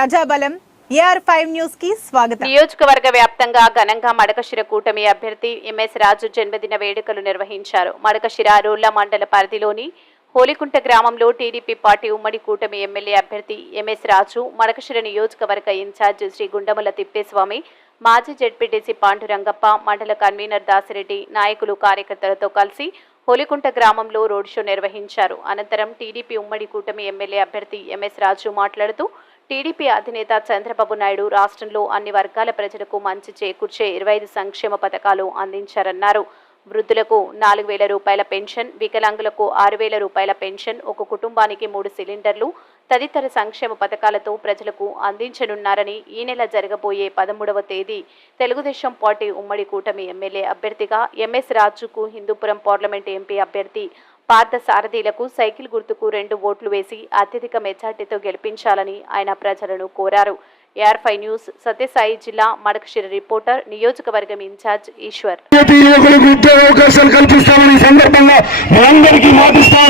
ప్రజాబలం AR five న్యూస్కి స్వాగతం. నియోజకవర్గ వ్యాప్తంగా ఘనంగా మడకశిర కూటమి అభ్యర్థి ఎంఎస్ రాజు జన్మదిన వేడుకలు నిర్వహించారు. మడకశిర రూళ్ళ మండల పరిధిలోని హోలికుంట గ్రామంలో టీడీపీ పార్టీ ఉమ్మడి కూటమి ఎమ్మెల్యే అభ్యర్థి ఎంఎస్ రాజు మడకశిర నియోజకవర్గ ఇన్ఛార్జ్ శ్రీ గుండముల తిప్పేస్వామి మాజీ జెడ్పీటీసీ పాండురంగప్ప మండల కన్వీనర్ దాసిరెడ్డి నాయకులు కార్యకర్తలతో కలిసి హోలికుంట గ్రామంలో రోడ్ షో నిర్వహించారు. అనంతరం టీడీపీ ఉమ్మడి కూటమి ఎమ్మెల్యే అభ్యర్థి ఎంఎస్ రాజు మాట్లాడుతూ టీడీపీ అధినేత చంద్రబాబు నాయుడు రాష్ట్రంలో అన్ని వర్గాల ప్రజలకు మంచి చేకూర్చే ఇరవై ఐదు సంక్షేమ పథకాలు అందించారన్నారు. వృద్ధులకు నాలుగు వేల రూపాయల పెన్షన్ వికలాంగులకు ఆరు వేల రూపాయల పెన్షన్ ఒక కుటుంబానికి మూడు సిలిండర్లు తదితర సంక్షేమ పథకాలతో ప్రజలకు అందించనున్నారని ఈ నెల జరగబోయే పదమూడవ తేదీ తెలుగుదేశం పార్టీ ఉమ్మడి కూటమి ఎమ్మెల్యే అభ్యర్థిగా ఎంఎస్ రాజుకు హిందూపురం పార్లమెంట్ ఎంపీ అభ్యర్థి పార్థ సారథీలకు సైకిల్ గుర్తుకు రెండు ఓట్లు వేసి అత్యధిక మెజార్టీతో గెలిపించాలని ఆయన ప్రజలను కోరారు. ఏఆర్ న్యూస్ సత్యసాయి జిల్లా మడకశిర రిపోర్టర్ నియోజకవర్గం ఇన్ఛార్జ్ ఈశ్వర్. అవకాశాలు కల్పిస్తామని సందర్భంగా మనందరికీ మాటిస్తా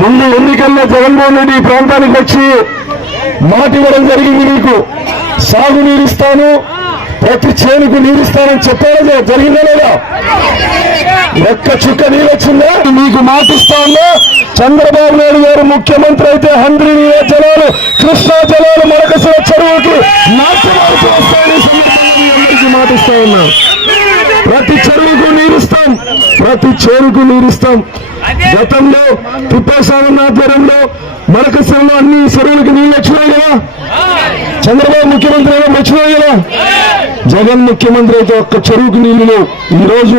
ముందు ఎన్నికల్లో జగన్మోహన్ రెడ్డి ప్రాంతానికి వచ్చి మాట ఇవ్వడం జరిగింది మీకు. సాగునీరు ఇస్తాను. ప్రతి చేనుకు నీరు ఇస్తానని చెప్పారు జరిగిందా లేదా? ఒక్క చుక్క నీళ్ళొచ్చిందా మీకు మాటిస్తాను. చంద్రబాబు నాయుడు గారు ముఖ్యమంత్రి అయితే హంద్రి జలాలు కృష్ణా జలాలు మరకసిన చెరువుకి మాటిస్తా ఉన్నా. ప్రతి చెరువుకు నీరుస్తాం ప్రతి చేనుకు నీరుస్తాం. గతంలో తిప్పేశామన్న ఆధ్వర్యంలో మరకసంలో అన్ని చెరువులకు నీళ్ళు వచ్చినాయి కదా. చంద్రబాబు ముఖ్యమంత్రి అయినా వచ్చినాయి కదా. జగన్ ముఖ్యమంత్రి అయితే ఒక్క చెరువుకు నీళ్ళు ఈరోజు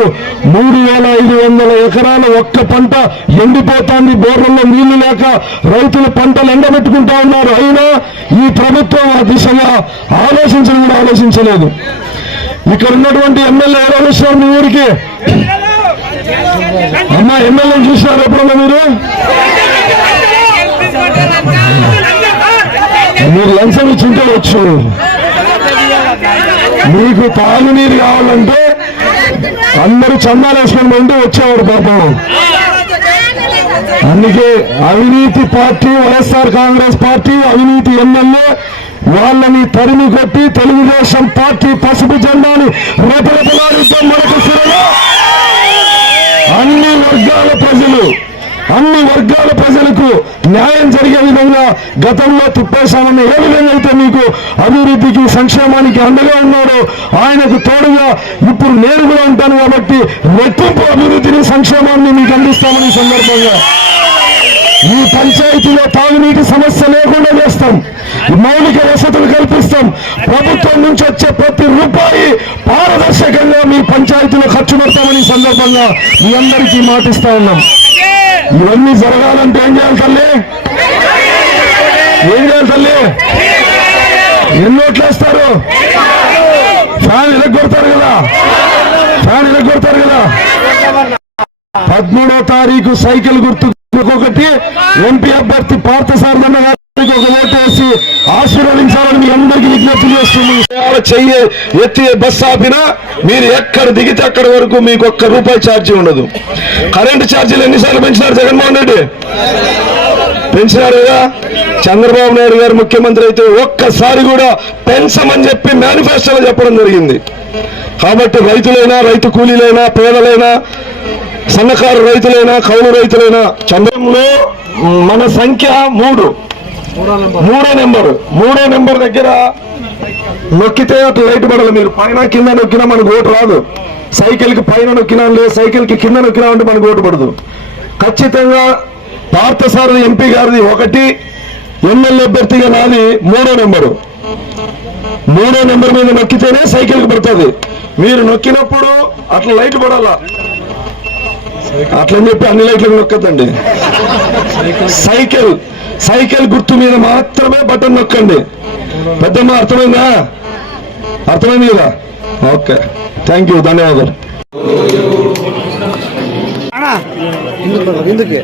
మూడు వేల ఐదు వందల ఎకరాల ఒక్క పంట ఎండిపోతాంది. బోర్లలో నీళ్ళు లేక రైతులు పంటలు ఎండబెట్టుకుంటా ఉన్నారు. అయినా ఈ ప్రభుత్వం ఆ దిశగా ఆలోచించడం కూడా ఆలోచించలేదు. ఇక్కడ ఉన్నటువంటి ఎమ్మెల్యే ఎవరు వచ్చారు మీ ఊరికి? అమ్మా ఎమ్మెల్యేని చూసినారు ఎప్పుడన్నా మీరు? మీరు లంచం ఇచ్చింటే వచ్చు మీకు తాగునీరు కావాలంటే అందరూ చందాలేసుకుని వేసుకొని వచ్చేవాడు పాపం. అందుకే అవినీతి పార్టీ వైఎస్ఆర్ కాంగ్రెస్ పార్టీ అవినీతి ఎమ్మెల్యే వాళ్ళని తరిమి కొట్టి తెలుగుదేశం పార్టీ పసుపు జెండాని రెపరెపలాడిద్దాం మొదటి అన్ని వర్గాల ప్రజలు అన్ని వర్గాల ప్రజలకు న్యాయం జరిగే విధంగా గతంలో తిప్పేశామని ఏ విధంగా అయితే మీకు అభివృద్ధికి సంక్షేమానికి అండగా ఉన్నాడో ఆయనకు తోడుగా ఇప్పుడు నేను కూడా ఉంటాను కాబట్టి రెట్టింపు అభివృద్ధిని సంక్షేమాన్ని మీకు అందిస్తామని సందర్భంగా. ఈ పంచాయతీలో తాగునీటి సమస్య లేకుండా చేస్తాం. మౌలిక వసతులు కల్పిస్తాం. ప్రభుత్వం నుంచి వచ్చే ప్రతి రూపాయి పారదర్శకంగా మీ పంచాయతీలో ఖర్చు పెడతామని సందర్భంగా మీ అందరికీ మాటిస్తా ఉన్నాం. ఇవన్నీ జరగాలంటే ఏం చేయాలి తల్లి? ఏం చేయాలి తల్లి? ఎన్నోట్లు వేస్తారు? ఫ్యాన్ ఎలగొడతారు కదా. ఫ్యాన్ ఎలగొడతారు కదా. పదమూడో తారీఖు సైకిల్ గుర్తు ఒకటి ఎంపీ అభ్యర్థి పార్థసారథన్న గారికి ఒక ఆశీర్వదించాలని మీ అందరికీ విజ్ఞప్తి చేస్తుంది చెయ్యి ఎత్తి బస్ ఆపినా మీరు ఎక్కడ దిగితే అక్కడ వరకు మీకు ఒక్క రూపాయి ఛార్జీ ఉండదు. కరెంటు ఛార్జీలు ఎన్నిసార్లు పెంచినారు జగన్మోహన్ రెడ్డి? పెంచినారు కదా? చంద్రబాబు నాయుడు గారు ముఖ్యమంత్రి అయితే ఒక్కసారి కూడా పెంచమని చెప్పి మేనిఫెస్టోలో చెప్పడం జరిగింది. కాబట్టి రైతులైనా రైతు కూలీలైనా పేదలైనా సన్నకారు రైతులైనా కౌలు రైతులైనా చంద్రంలో మన సంఖ్య మూడు. మూడో నెంబర్. మూడో నెంబర్. దగ్గర నొక్కితే అట్లా లైట్ పడాలి మీరు. పైన కింద నొక్కినా మనకు ఓటు రాదు. సైకిల్కి పైన నొక్కినా లేదు సైకిల్కి కింద నొక్కినా అంటే మనకు ఓటు పడదు. ఖచ్చితంగా పార్థసారథి ఎంపీ గారిది ఒకటి ఎమ్మెల్యే అభ్యర్థిగా నాది మూడో నెంబరు. మూడో నెంబర్ మీద నొక్కితేనే సైకిల్కి పడుతుంది. మీరు నొక్కినప్పుడు అట్లా లైట్ పడాలా? అట్లని చెప్పి అన్ని లైట్లకు నొక్కదండి సైకిల్. సైకిల్ గుర్తు మీద మాత్రమే బటన్ నొక్కండి పెద్దమ్మ అర్థమైందా అర్థమైంది కదా ఓకే థ్యాంక్ యూ ధన్యవాదాలు ఎందుకు